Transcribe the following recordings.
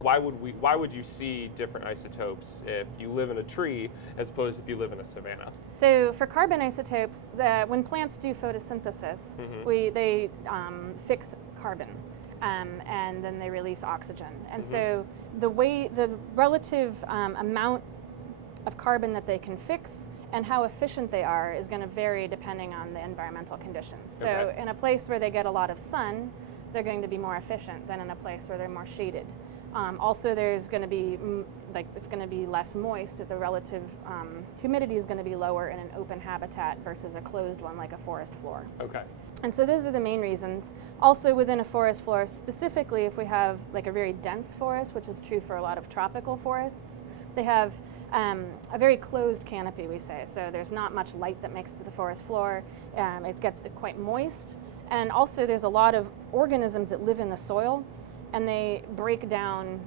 Why would you see different isotopes if you live in a tree as opposed to if you live in a savanna? So for carbon isotopes, when plants do photosynthesis, they fix carbon, and then they release oxygen. And so the relative amount of carbon that they can fix and how efficient they are is going to vary depending on the environmental conditions. So in a place where they get a lot of sun, they're going to be more efficient than in a place where they're more shaded. Also, there's going to be it's going to be less moist. The relative humidity is going to be lower in an open habitat versus a closed one like a forest floor. Okay. And so those are the main reasons. Also, within a forest floor, specifically if we have like a very dense forest, which is true for a lot of tropical forests, they have a very closed canopy, we say. So there's not much light that makes it to the forest floor. It gets quite moist. And also there's a lot of organisms that live in the soil, and they break down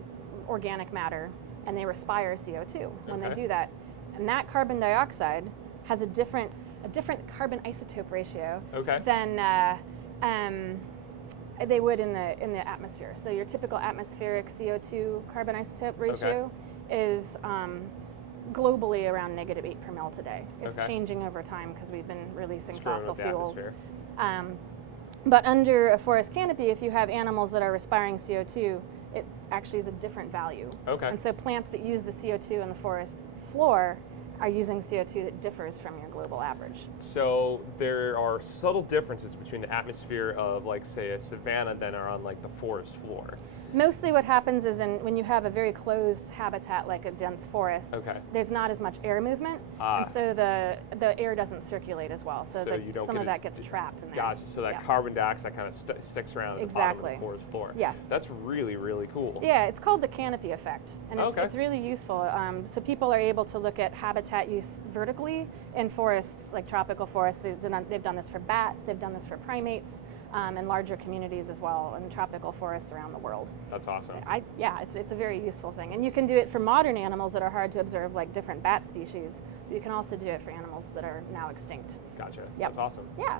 organic matter and they respire CO2 when they do that. And that carbon dioxide has a different carbon isotope ratio than they would in the atmosphere. So your typical atmospheric CO2 carbon isotope ratio is globally around -8 per mil today. It's changing over time because we've been releasing fossil fuels. But under a forest canopy, if you have animals that are respiring CO2, it actually is a different value. And so plants that use the CO2 in the forest floor are using CO2 that differs from your global average. So there are subtle differences between the atmosphere of, like, say, a savanna than are on, like, the forest floor. Mostly what happens is when you have a very closed habitat like a dense forest, there's not as much air movement, and so the air doesn't circulate as well. So some of that gets trapped in there. Gotcha. So that carbon dioxide kind of sticks around at the bottom of the forest floor. Yes. That's really, really cool. Yeah, it's called the canopy effect, and it's really useful. So people are able to look at habitat use vertically in forests, like tropical forests. They've done this for bats. They've done this for primates. And larger communities as well, and tropical forests around the world. That's awesome. So it's a very useful thing. And you can do it for modern animals that are hard to observe, like different bat species. You can also do it for animals that are now extinct. Gotcha. That's awesome. Yeah.